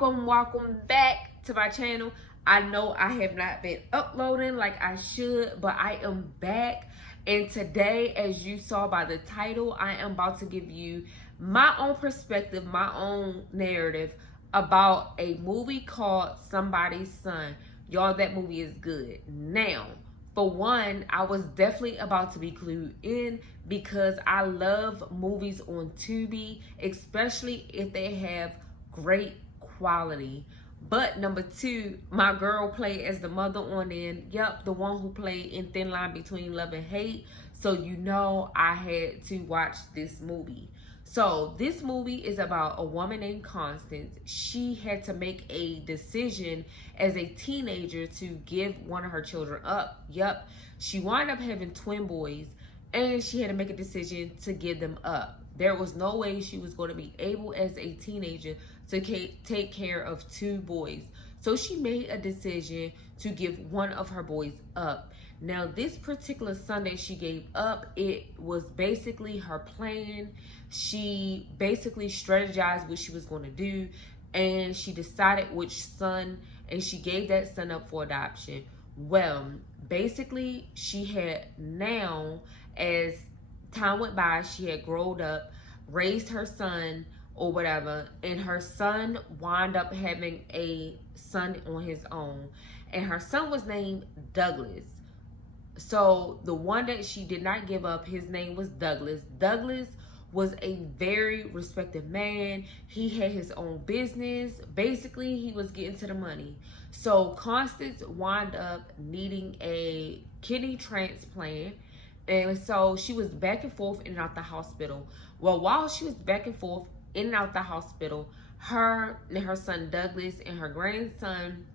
Welcome back to my channel. I know I have not been uploading like I should, but I am back. And today, as you saw by the title, I am about to give you my own perspective, my own narrative about a movie called Somebody's Son. Y'all, that movie is good. Now, for one, I was definitely about to be clued in because I love movies on Tubi, especially if they have great quality. But number two, my girl played as the mother on in. Yep, the one who played in Thin Line Between Love and Hate. So you know I had to watch this movie. So this movie is about a woman named Constance. She had to make a decision as a teenager to give one of her children up. Yep, she wound up having twin boys and she had to make a decision to give them up. There was no way she was going to be able as a teenager to take care of two boys. So she made a decision to give one of her boys up. Now, this particular Sunday she gave up, it was basically her plan. She basically strategized what she was going to do, and she decided which son, and she gave that son up for adoption. Well, basically, she had now, as time went by, she had grown up, raised her son or whatever, and her son wound up having a son on his own, and her son was named Douglas. So the one that she did not give up, his name was Douglas. Douglas was a very respected man. He had his own business. Basically, he was getting to the money. So Constance wound up needing a kidney transplant. And so she was back and forth in and out the hospital. Well, while she was back and forth in and out the hospital, her and her son Douglas and her grandson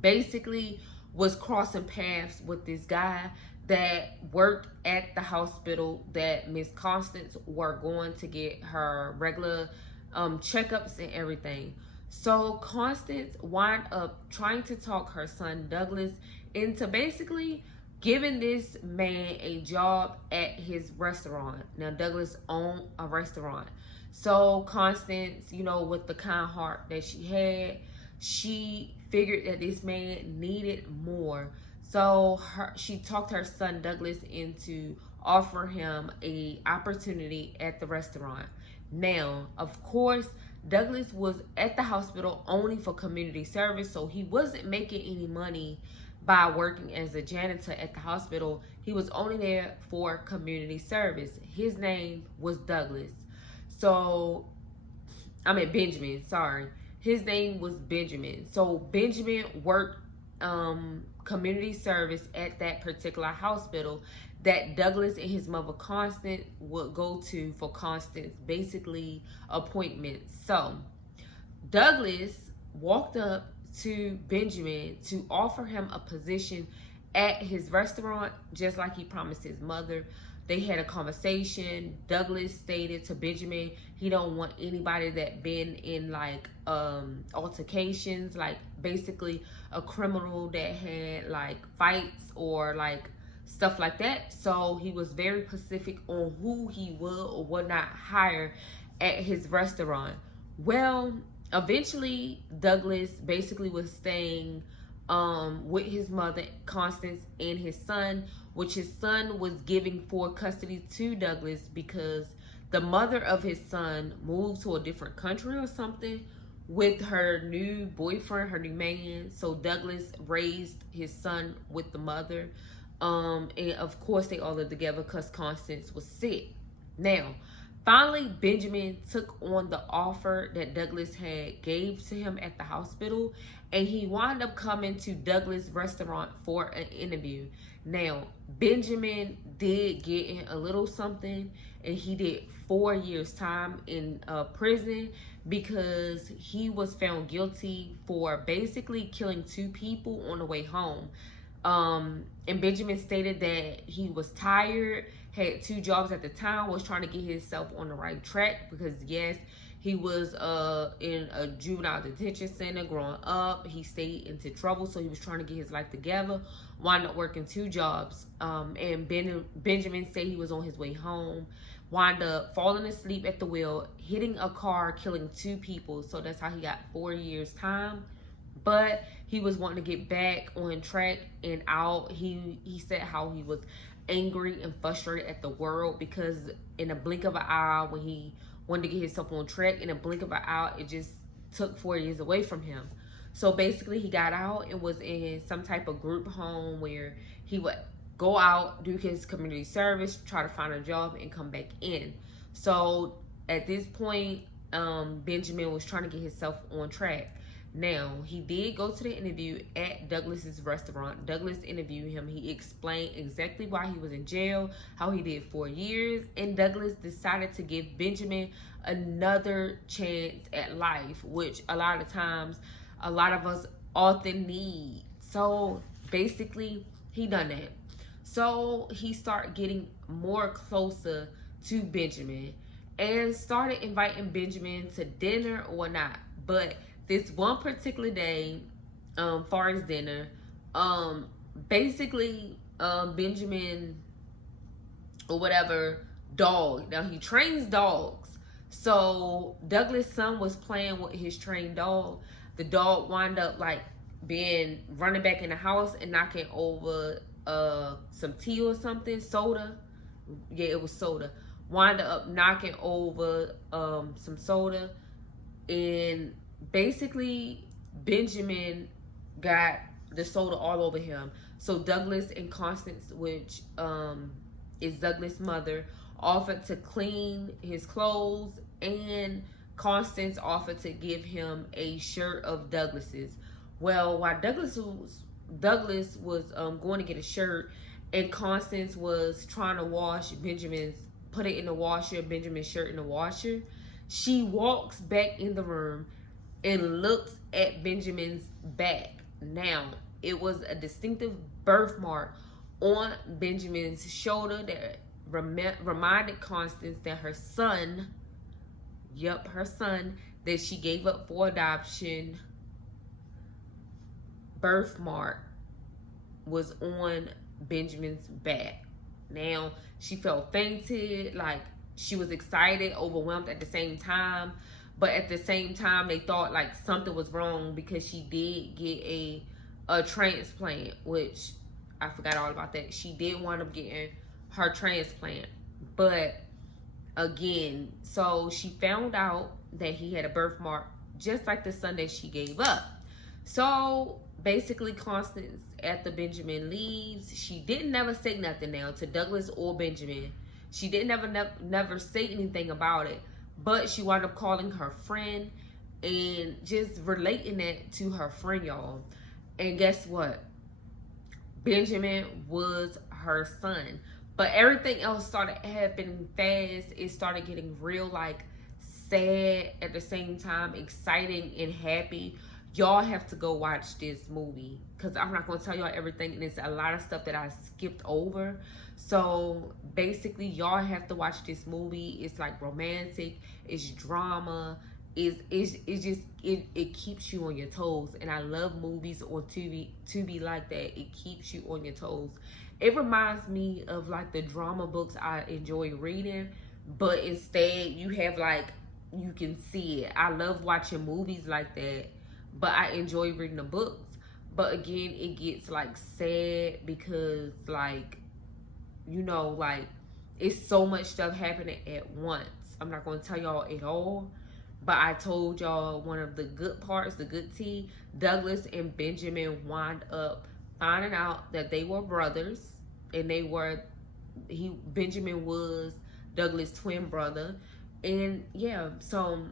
basically was crossing paths with this guy that worked at the hospital that Miss Constance were going to get her regular checkups and everything. So Constance wound up trying to talk her son Douglas into basically giving this man a job at his restaurant. Now, Douglas owned a restaurant. So Constance, you know, with the kind heart that she had, she figured that this man needed more. So she talked her son Douglas into offer him a opportunity at the restaurant. Now, of course, Douglas was at the hospital only for community service, so he wasn't making any money by working as a janitor at the hospital. He was only there for community service. His name was Douglas. Benjamin, sorry. His name was Benjamin. So Benjamin worked community service at that particular hospital that Douglas and his mother Constance would go to for Constance basically appointments. So Douglas walked up to Benjamin to offer him a position at his restaurant, just like he promised his mother. They had a conversation. Douglas stated to Benjamin he don't want anybody that been in like altercations, like basically a criminal that had like fights or like stuff like that. So he was very specific on who he would or would not hire at his restaurant. Well, eventually Douglas basically was staying with his mother Constance and his son, which his son was giving full custody to Douglas because the mother of his son moved to a different country or something with her new boyfriend, her new man. So Douglas raised his son with the mother. And of course they all lived together because Constance was sick. Now, finally, Benjamin took on the offer that Douglas had gave to him at the hospital, and he wound up coming to Douglas' restaurant for an interview. Now, Benjamin did get in a little something, and he did 4 years time in prison because he was found guilty for basically killing two people on the way home. And Benjamin stated that he was tired, had 2 jobs at the time, was trying to get himself on the right track because yes, he was in a juvenile detention center growing up. He stayed into trouble, so he was trying to get his life together, wound up working 2 jobs. And Benjamin said he was on his way home wound up falling asleep at the wheel, hitting a car, killing 2 people. So that's how he got 4 years time. But he was wanting to get back on track and out. He said how he was angry and frustrated at the world because in a blink of an eye, when he wanted to get himself on track, in a blink of an eye, it just took 4 years away from him. So basically he got out and was in some type of group home where he would go out, do his community service, try to find a job, and come back in. So at this point, Benjamin was trying to get himself on track. Now, he did go to the interview at Douglas's restaurant. Douglas interviewed him. He explained exactly why he was in jail, how he did 4 years, and Douglas decided to give Benjamin another chance at life, which a lot of times, a lot of us often need. So basically, he done that. So he started getting more closer to Benjamin and started inviting Benjamin to dinner or whatnot. But this one particular day, for his dinner, basically, Benjamin or whatever dog. Now he trains dogs. So Douglas' son was playing with his trained dog. The dog wound up like being running back in the house and knocking over some tea or something, soda. Yeah, it was soda. Wound up knocking over some soda, and basically Benjamin got the soda all over him. So Douglas and Constance, which is Douglas' mother, offered to clean his clothes, and Constance offered to give him a shirt of Douglas's. Well, while Douglas was going to get a shirt, and Constance was trying to wash put it in the washer, Benjamin's shirt in the washer, she walks back in the room and looks at Benjamin's back. Now, it was a distinctive birthmark on Benjamin's shoulder that reminded Constance that her son, her son that she gave up for adoption, birthmark was on Benjamin's back. Now, she felt fainted, like she was excited, overwhelmed at the same time. But at the same time, they thought like something was wrong because she did get a transplant, which I forgot all about that. She did wind up getting her transplant. But again, so she found out that he had a birthmark just like the son that she gave up. So basically, Constance, after Benjamin leaves, she didn't never say nothing now to Douglas or Benjamin. She didn't never say anything about it. But she wound up calling her friend and just relating that to her friend, y'all. And guess what? Benjamin was her son. But everything else started happening fast. It started getting real, like, sad at the same time, exciting and happy. Y'all have to go watch this movie because I'm not going to tell y'all everything, and it's a lot of stuff that I skipped over. So basically, y'all have to watch this movie. It's like romantic, it's drama, it keeps you on your toes. And I love movies on TV like that. It keeps you on your toes. It reminds me of like the drama books I enjoy reading, but instead you have like, you can see it. I love watching movies like that, but I enjoy reading the books. But again, it gets like sad because like, you know, like it's so much stuff happening at once. I'm not going to tell y'all it all, but I told y'all one of the good parts, the good tea. Douglas and Benjamin wound up finding out that they were brothers, and Benjamin was Douglas' twin brother. And yeah, so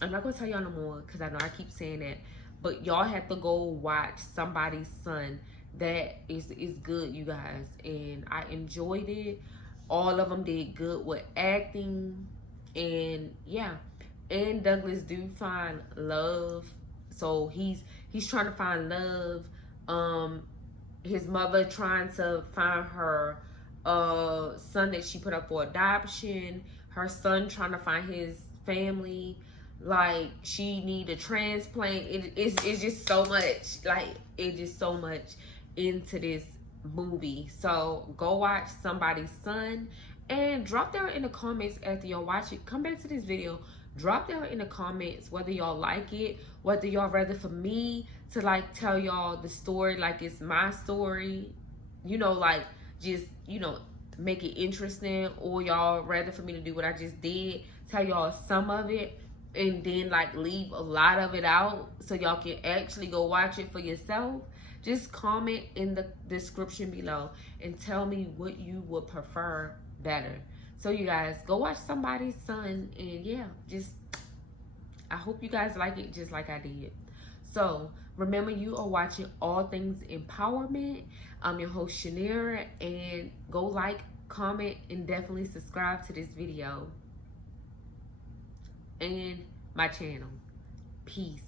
I'm not going to tell y'all no more because I know I keep saying that, but y'all have to go watch Somebody's Son. That is good, you guys, and I enjoyed it. All of them did good with acting, and yeah, and Douglas do find love. So he's trying to find love. His mother trying to find her son that she put up for adoption. Her son trying to find his family. Like, she need a transplant. It's just so much. Like, it's just so much into this movie. So go watch Somebody's Son, And drop down in the comments after y'all watch it. Come back to this video. Drop down in the comments whether y'all like it, whether y'all rather for me to like tell y'all the story like it's my story, you know, like just, you know, make it interesting, or y'all rather for me to do what I just did, tell y'all some of it and then like leave a lot of it out so y'all can actually go watch it for yourself. Just comment in the description below and tell me what you would prefer better. So you guys go watch Somebody's Son, and yeah, just I hope you guys like it just like I did. So remember, you are watching All Things Empowerment. I'm your host Shaneria, and go like, comment, and definitely subscribe to this video and my channel. Peace.